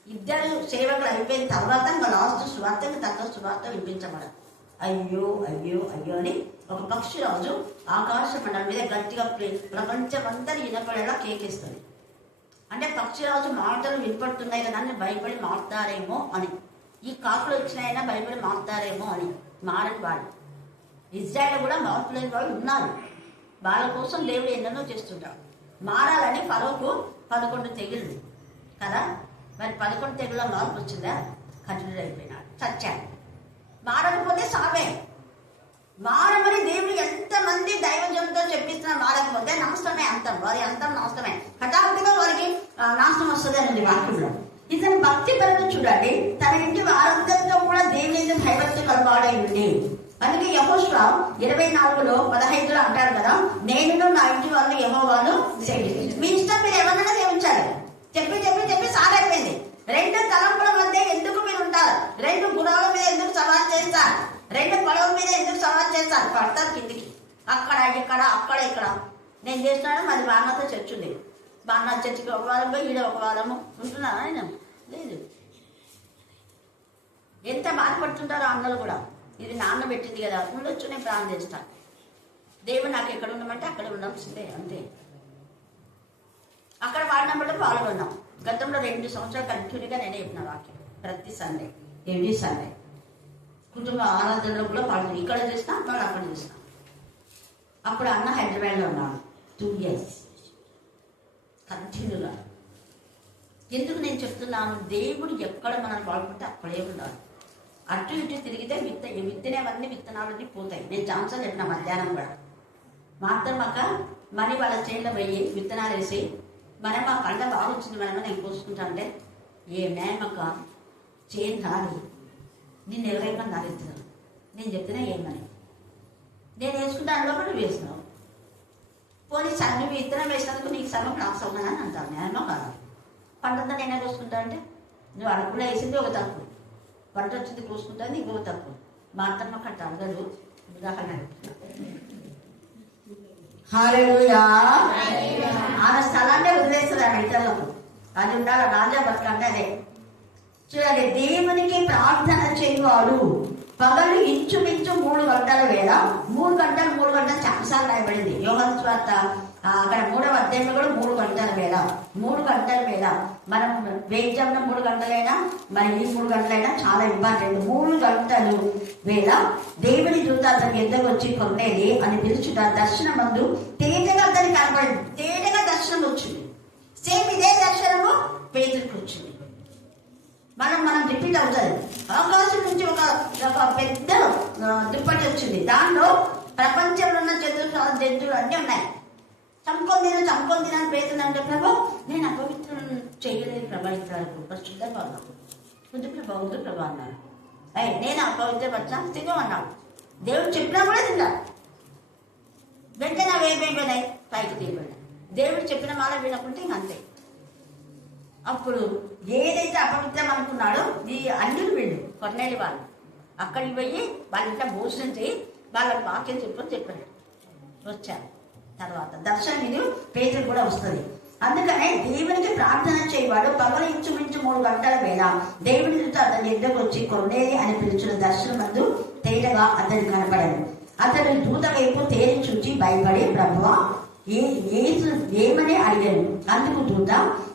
ఇద్దరు సేవకులు అయిపోయిన తర్వాత ఇంకా లాస్ట్ సువార్తకి తక్కువ సువార్త వినిపించబడదు. అయ్యో అయ్యో అయ్యో అని ఒక పక్షిరాజు ఆకాశ మండలం మీద గట్టిగా ప్రపంచమంతా వినపడేలా కేకేస్తుంది. అంటే పక్షిరాజు మాటలు వినపడుతున్నాయి కదా అని భయపడి మారుతారేమో అని. ఈ కాకులు వచ్చినాయైనా భయపడి మారుతారేమో అని. మారని వాళ్ళు. ఇజ్రాయెల్ కూడా మార్పు లేని వాళ్ళు ఉన్నారు. వాళ్ళ కోసం దేవుడు ఎన్నెన్నో చేస్తుంటాడు. మారాలని ఫరోకు 11 తెగుళ్ళు కదా. మరి 11 తెగుళ్ళ మార్పు వచ్చిందా? కఠినుడు అయిపోయినాడు, చచ్చాడు. మారకపోతే సావే. మారమని దేవుడు ఎంతమంది దైవజనులతో చెప్పిస్తున్నా, మారకపోతే నాశనమే, అంతం, వారి అంతం నాశనమే. హఠాత్తుగా వారికి నాశనం వస్తుంది అని ఉంది వాక్యంలో. ఇతను భక్తి పరుడు చూడండి, తన ఇంటి వారందరితో కూడా దేవుని భయభక్తి కలవాడై ఉంది. అందుకే యెహోషువ 24:15 అంటారు కదా, నేను నా ఇంటి వాళ్ళు యెహోవాను సేవించాలి. మీ ఇష్టం, మీరు ఎవరైనా సేవించాలి. చెప్పి చెప్పి చెప్పి సాగైపోయింది. 2 తలంపుల మధ్య ఎందుకు మీరు ఉంటారు? 2 గుణాల మీద ఎందుకు సవాల్ చేస్తారు? 2 పడవ మీద ఎందుకు సవాల్ చేస్తారు? పడతారు కిందికి, అక్కడ ఇక్కడ అక్కడ ఇక్కడ. నేను చేస్తున్నాను, మాది బాణాతో చర్చ్ ఉంది. బాణా చర్చికి ఒక వారం పోయి ఈడ ఒక వారము ఉంటున్నాను ఆయన లేదు. ఎంత బాధపడుతుంటారో అందరూ కూడా. ఇది నాన్న పెట్టింది కదా, ఉండొచ్చు, నేను ప్రాణం చేస్తాను. దేవుడు నాకు ఎక్కడ ఉండమంటే అక్కడ ఉండాల్సిందే, అంతే. అక్కడ వాడినప్పుడు పాల్గొన్నాం. గతంలో 2 సంవత్సరాలు కంటిన్యూగా నేనే చెప్పిన వాక్యం ప్రతి సండే, ఎవ్రీ సండే. కుటుంబ ఆరాధనలో కూడా పాల్గొని ఇక్కడ చేసినా వాళ్ళు అక్కడ చేసినా. అప్పుడు అన్న హైదరాబాద్లో ఉన్నాడు 2 years కంటిన్యూగా. ఎందుకు నేను చెప్తున్నాను? దేవుడు ఎక్కడ మనల్ని వాడుకుంటే అక్కడే ఉండాలి. అటు ఇటు తిరిగితే విత్తనేవన్నీ విత్తనాలన్నీ పోతాయి. నేను ఛాన్సర్ చెప్పిన మధ్యాహ్నం కూడా మాత్రమక్క మనీ వాళ్ళ చేతిలో పోయి విత్తనాలు వేసి మనం మా పంట బాగా వచ్చింది మనమో నేను కోసుకుంటా అంటే, ఏ నేమక్క చేను రాదు, నిన్ను ఎవరైనా నడుస్తున్నాను. నేను చెప్తున్నా ఏమని, నేను వేసుకుంటే అందులో కూడా నువ్వు వేసినావు. పోనీ నువ్వు విత్తనం వేసినందుకు నీకు సగం నాకు సగం అని అంటాను. నేనో కాదు, పంటంతా నేనే కోసుకుంటా అంటే నువ్వు అడుగులో వేసింది ఒక తప్పు, పంట వచ్చింది కోసుకుంటుంది ఇంకొక తప్పు. మా అత్తమ్మ కట్ట అడగదు, ఉదాహరణ. హల్లెలూయా. ఆమె స్థలాన్ని వదిలేస్తుంది ఆమె ఇతరులకు. అది ఉండాలి. రాజా బతుకంటే అదే. చూడండి, దేవునికి ప్రార్థన చేయవాడు పగలు ఇంచుమించు 3 గంటల వేళ, 3 గంటలు చాలాసార్లు రాయబడింది. యోహాను సువార్త అక్కడ 3వ అధ్యాయంలో కూడా 3 గంటల వేళ, 3 గంటల వేళ. మనం వేయించామన్న 3 గంటలైనా, మరి ఈ 3 గంటలైనా చాలా ఇంపార్టెంట్. 3 గంటలు వేళ దేవుని దూత అతనికి ఎద్దకు వచ్చి కొన్నేది అని పిలుచుట దర్శనం ముందు తేటగా అతనికి కనపడింది. తేటగా దర్శనం వచ్చింది. సేమ్ ఇదే దర్శనము పేతురుకు వచ్చింది. మనం రిపీట్ అవుతుంది. ఆకాశం నుంచి ఒక పెద్ద దుప్పటి వచ్చింది. దానిలో ప్రపంచంలో ఉన్న జంతువులు అన్నీ ఉన్నాయి. చంపుకొని తినని పేదలు అంటే ప్రభా నేను అపవిత్రం చేయలేదు ప్రభా ఇంతవరకు పరిశుద్ధంగా ఉన్నాను వద్దు ప్రభా వద్దు ప్రభా అన్నాను. నేను అపవిత్రపరచాను తినమన్నాడు. దేవుడు చెప్పినా కూడా తిన్నా. వెంటనే అవి ఏమైపోయినాయి, పైకి తీయబడినాయి. దేవుడు చెప్పిన మాట వినకుంటే ఇంక అంతే. అప్పుడు ఏదైతే అపవిత్రం అనుకున్నాడో ఈ అన్యులు వీళ్ళు కొన్నేళ్ళు వాళ్ళు అక్కడికి పోయి వాళ్ళ ఇంట్లో భోజనం చేయి వాళ్ళకి వాక్యం చెప్పారు. వచ్చారు. తర్వాత దర్శనం ఇది పేదలు కూడా వస్తుంది. అందుకనే దేవునికి ప్రార్థన చేయవాడు పగలు ఇంచుమించు 3 గంటల వేళ దేవుని దూత అతని ఎద్దకు వచ్చి కొన్నేలి అని పిలిచిన దర్శనం మందు తేటగా అతనికి కనపడాడు. అతడు దూత వైపు తేరి చూచి భయపడి ప్రభువా ఏమని అడిగాను. అందుకు దూత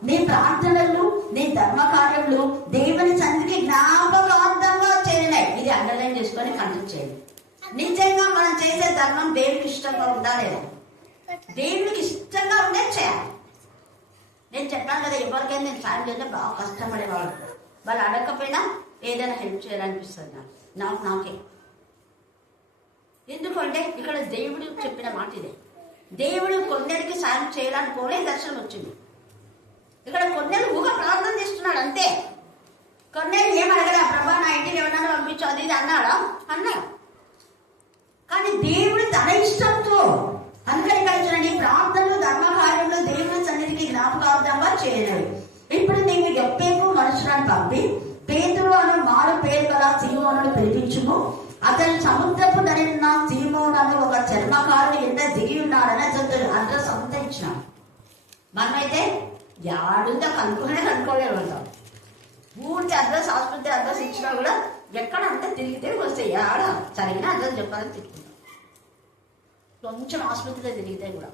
నీ ప్రార్థనలు నీ ధర్మ కార్యములు దేవుని సన్నిధికి జ్ఞాపకార్థంగా చేరినాయి. ఇది అండర్లైన్ చేసుకొని కంటెక్ట్ చేయండి. నిజంగా మనం చేసే ధర్మం దేవునికి ఇష్టంగా ఉందా లేదా? దేవునికి ఇష్టంగా ఉండే చేయాలి. నేను చెప్పాను కదా, ఎవరికైనా నేను సాయం చేస్తే బాగా కష్టపడేవాళ్ళు. వాళ్ళు అడగకపోయినా ఏదైనా హెల్ప్ చేయాలనిపిస్తుంది నాకే. ఎందుకంటే ఇక్కడ దేవుడు చెప్పిన మాట ఇదే. దేవుడు కొందరికి సాయం చేయాలని కోరే దర్శనం వచ్చింది. ఇక్కడ కొందరు ఊహ ప్రార్థన చేస్తున్నాడు అంతే. కొందరు ఏం అడగడా, ప్రభా నా ఇంటికి ఎవరైనా పంపించు అది ఇది అన్నాడా? అన్నాడు. కానీ దేవుడు తన ఇష్టంతో అందరి కలిసి ప్రార్థనలు ధర్మకార్యంలో దేవుని సన్నిధికి జ్ఞాపకార్థంగా చేయలేడు. ఇప్పుడు నీవు ఎప్పేకు మనుషులను పంపి పేతురు అను మారు పేరు గల సీమోనును పిలిపించుము. అతను సముద్రపు నడిన సీమోను ఒక చర్మకారుడు ఎంత దిగి ఉన్నాడని అతను అడ్రస్ అంతా ఇచ్చినాడు. మనమైతే యాడుందో కనుక్కోలేదు ఉంటాం. పూర్తి అడ్రస్ ఆసుపత్రి అడ్రస్ ఇచ్చినా కూడా ఎక్కడ అంతా తిరిగితే వస్తాయి. ఆడ సరిగిన అడ్రస్ చెప్పాలని తిరుగుతున్నాం. కొంచెం ఆసుపత్రిలో తిరిగితే కూడా.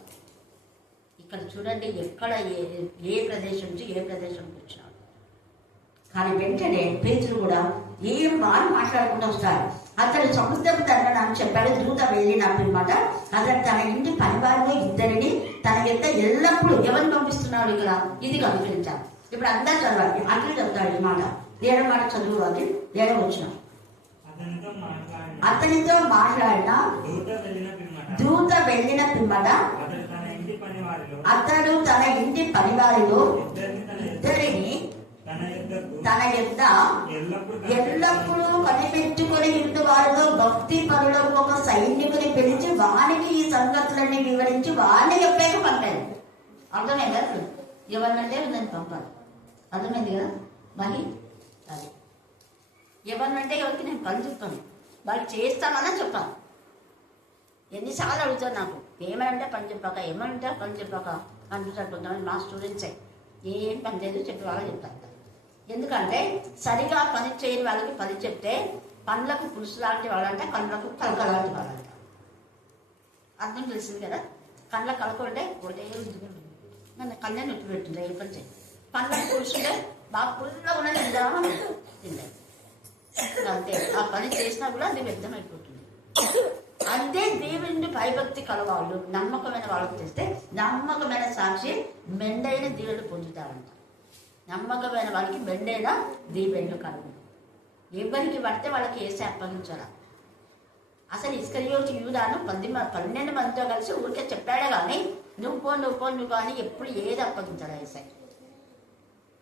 ఇక్కడ చూడండి ఎక్కడ ఏ ప్రదేశం నుంచి ఏ ప్రదేశానికి వచ్చినాడు. కానీ వెంటనే పేతురు కూడా ఏం వాళ్ళు మాట్లాడకుండా వస్తారు. అతడు సముద్రపు తరగన అని చెప్పాడు. దూత వెళ్ళిన పిమ్మట అతను తన ఇంటి పరివారంలో 2 తన యొక్క ఎల్లప్పుడూ ఎవరిని పంపిస్తున్నాడు ఇక్కడ ఇది గమనించాలి. ఇప్పుడు అందరూ చదవాలి. అట్లు చెప్తాడు ఈ మాట. 7వ మాట చదువు. అది 7వ వచనం. అతనితో మాట్లాడిన దూత వెళ్ళిన పిమ్మట అతడు తన ఇంటి పనివారిలో 2 తన యొద్ద ఎల్లప్పుడూ కనిపెట్టుకుని ఇంటి వారిలో భక్తి పరులకు ఒక సైనికుని పిలిచి వానికి ఈ సంగతులన్నీ వివరించి వారిని చెప్పాక పంపాడు. అర్థమైంది కదా? ఎవరినంటే దాన్ని పంపాలి. అర్థమైంది కదా? మరి అది ఎవరినంటే ఎవరికి నేను పని చెప్తాను, వాళ్ళు చేస్తామని చెప్పాను. ఎన్నిసార్లు అడుగుతారు నాకు, ఏమనంటే పని చెప్పాక, ఏమనంటే పని చెప్పాక అంటుకుంటాను. మా స్టూడెంట్సే ఏం పని చేయదు చెప్పి వాళ్ళకి చెప్తాను. ఎందుకంటే సరిగా పని చేయని వాళ్ళకి పని చెప్తే పండ్లకు పులుసు లాంటి వాళ్ళంటే కళ్ళకు కలక లాంటి వాళ్ళంట. అర్థం తెలిసింది కదా? కళ్ళ కలకుంటే ఒకటే నన్ను కళ్ళే నొప్పి పెట్టింది. ఏ పని చేయి. పండ్లకు పులుసుంటే బాగా పుల్లగా ఉన్నది తిండే అంతే. ఆ పని చేసినా కూడా అది వ్యర్థమైపోతుంది. అంతే దేవుని భయభక్తి కలవాళ్ళు నమ్మకమైన వాళ్ళకి చేస్తే నమ్మకమైన సాక్షి మెండైన దేవుడు పొందుతారంట. నమ్మకమైన వాళ్ళకి మెండైన దీవెనలు కలుగు. ఎవరికి పడితే వాళ్ళకి వేసి అప్పగించాలా? అసలు ఇస్కరియోతు యూదాను 12 మందితో కలిసి ఊరికే చెప్పాడే కానీ నువ్వు కానీ ఎప్పుడు ఏది అప్పగించాడా వేసాయి.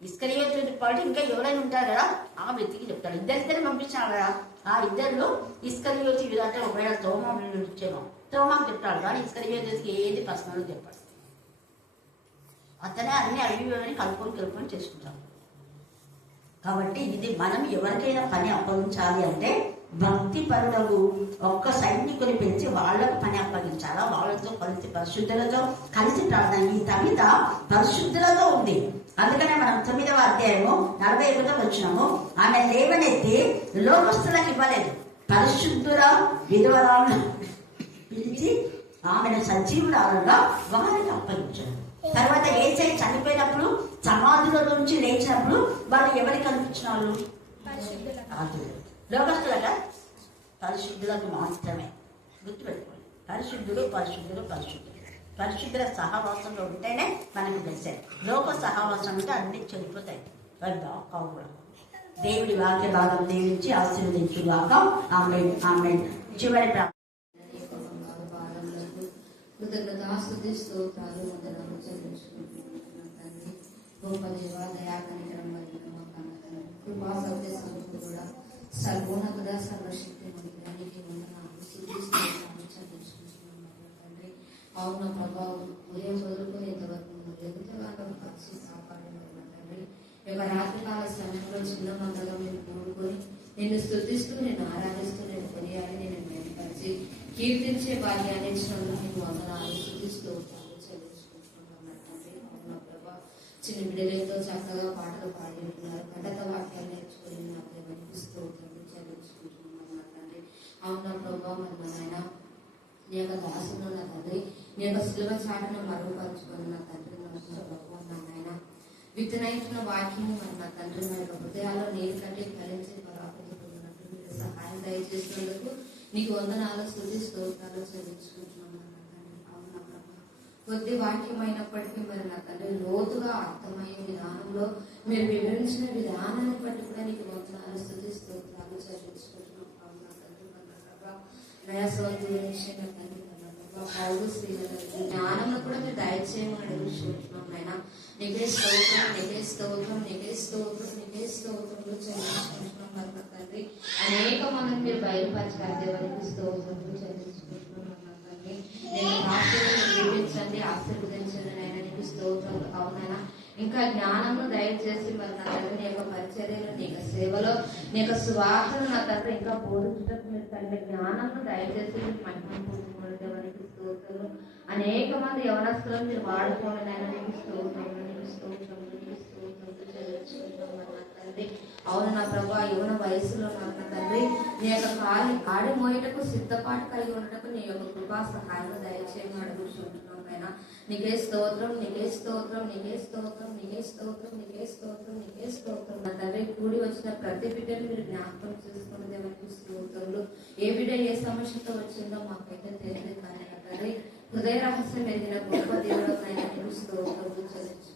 ఇస్కరియోతు పాటు ఇంకా ఎవరైనా ఉంటారు కదా, ఆ వ్యక్తికి చెప్తాడు. ఇద్దరిద్దరిని పంపించాడు కదా, ఆ ఇద్దరిలో ఇస్కరియోతు యూదా అంటే ఒకవేళ తోమాను ఇచ్చేమో తోమాకు చెప్తాడు కానీ ఇస్కరియోతుకి ఏది పర్సనల్ చెప్పాడు. అతనే అన్ని అడిగి కలుపుకొని చేసుకుంటాం. కాబట్టి ఇది మనం ఎవరికైనా పని అప్పగించాలి అంటే భక్తి పరులకు ఒక్క సైనికుని పిలిచి వాళ్ళకు పని అప్పగించాలా, వాళ్ళతో కలిసి పరిశుద్ధులతో కలిసి ప్రార్థన. ఈ తమిత పరిశుద్ధులతో ఉంది. అందుకనే మనం 9వ అధ్యాయము 41వ వచనము ఆమె లేవనెత్తి లోకస్తులకు ఇవ్వలేదు, పరిశుద్ధుల విధవరాలను పిలిచి ఆమెను సజీవురాలుగా వారికి అప్పగించారు. తర్వాత ఏసై చనిపోయినప్పుడు సమాధుల నుంచి లేచినప్పుడు వాళ్ళు ఎవరికి కనిపించిన వాళ్ళు? లోకస్తులట పరిశుద్ధులకు మాత్రమే. గుర్తుపెట్టుకోండి, పరిశుద్ధుల సహవాసంలో ఉంటేనే మనకు తెలిసేది. లోక సహవాసం ఉంటే అన్ని చెడిపోతాయి. కూడా దేవుడి వాక్య భాగం దీవించి ఆశీర్వదించుగాక. ఆమేన్. చివరి కృతజ్ఞతాస్తుతి స్తోత్రాలు వందనాలు చెల్లించుకుంటున్నాను తండ్రి. గొప్ప దేవ దయా కనికరం కలిగిన మా కన్న తండ్రి, కృపా సత్య సంపద కూడా సర్వోన్నత సర్వశక్తి మందిరానికి వందనాలు స్తుతి స్తోత్రాలు చెల్లించుకుంటున్నాను తండ్రి. అవున ప్రభావం ఉదయం మొదలుకొని ఇంతవరకు ఎంతగానో కాచి కాపాడిన తండ్రి, ఈ యొక్క రాత్రికాల సమయంలో చిన్న మందగా మీరు కూడుకొని నిన్ను స్తుతిస్తూ నేను ఆరాధిస్తూ నేను కొనియాలి నేను మేలుపరిచి కీర్తించే భాగ్యాన్ని ఇచ్చినందుకు నీకు వందనాలు స్తుతిస్తూ చెల్లించుకుంటున్నాను తండ్రి. అవున ప్రభా చిన్న బిడ్డలతో చక్కగా పాటలు పాడి ఉంటున్నారు, కథత వాక్యాలు నేర్చుకుని నాకు వినిపిస్తూ చెల్లించుకుంటున్నాను తండ్రి. అవున ప్రభా మరి మా నాయన నీ యొక్క దాసును నా తండ్రి, నీ యొక్క శిలువ చాటును మరుగుపరుచుకొని నా తండ్రి నా నాయన విత్తనైతున్న వాక్యము మరి నా తండ్రి మా యొక్క హృదయాల్లో నీరు కంటే ఫలించి పరాపడుతున్నట్టు మీరు సహాయం దయచేసినందుకు నీకు వందనాలు స్తుతి స్తోత్రాలు చెల్లించుకుంటున్నాను నా తండ్రి. అవునా ప్రభా కొద్ది వాక్యమైనప్పటికీ మరి నా తండ్రి లోతుగా అర్థమయ్యే విధానంలో మీరు వివరించిన విధానాన్ని బట్టి కూడా నీకు వందనాలు స్తుతి స్తోత్రాలు చెల్లించుకుంటున్నాం. అవునా తండ్రి మన ప్రభా నయాసవంతులైన తండ్రి పౌరు స్త్రీల జ్ఞానంలో కూడా మీరు దయచేయమని అడుగుతున్నాం నాయన. నీకే స్తోత్రం నీకే స్తోత్రం నీకే స్తోత్రం నీకే స్తోత్రంలో చెల్లించుకుంటున్నాం మన తండ్రి. అనేక మందిని మీరు బయలుపరచారు దేవానికి స్తోత్రంలో చెల్లించుకుంటున్నాం మన తండ్రి. నేను రాష్ట్రాలను దీవించండి ఆశీర్వదించండి నాయన నీకు స్తోత్రాలు. అవునైనా ఇంకా జ్ఞానము దయచేసి మరి నా తండ్రి నీ యొక్క పరిచర్యలు నీ యొక్క సేవలో నీ యొక్క సువార్తను నా తండ్రి ఇంకా బోధించటం మీరు తండ్రి జ్ఞానము దయచేసి దేవానికి స్తోత్రాలు. అనేక మంది యవనస్తులను మీరు వాడుకోండి నాయన నీకు స్తోత్రం నీకు స్తోత్రం నీకు స్తోత్రం చెల్లించుకుంటాం నా తండ్రి. అవును నా ప్రభా యువన వయసులో నా తండ్రి నీ యొక్క కాడి మోయటకు సిద్ధపాటు కలిగి ఉండటకు నీ యొక్క కృపా సహాయం దయచేయమని అడుగుతుంటున్నాం నాయన. నీకే స్తోత్రం నీకే స్తోత్రం నీకే స్తోత్రం నీకే స్తోత్రం నీకే స్తోత్రం నీకే స్తోత్రం నా తండ్రి. కూడి వచ్చిన ప్రతి బిడ్డను మీరు జ్ఞాపకం చేసుకుని దేవానికి స్తోత్రములు. ఏ బిడ్డ ఏ సమస్యతో వచ్చిందో మాకైతే తెలియదు కానీ నా తండ్రి హృదయ రహస్యం ఎదిగిన గొప్ప దేవుడు స్తోత్రములు చెల్లించు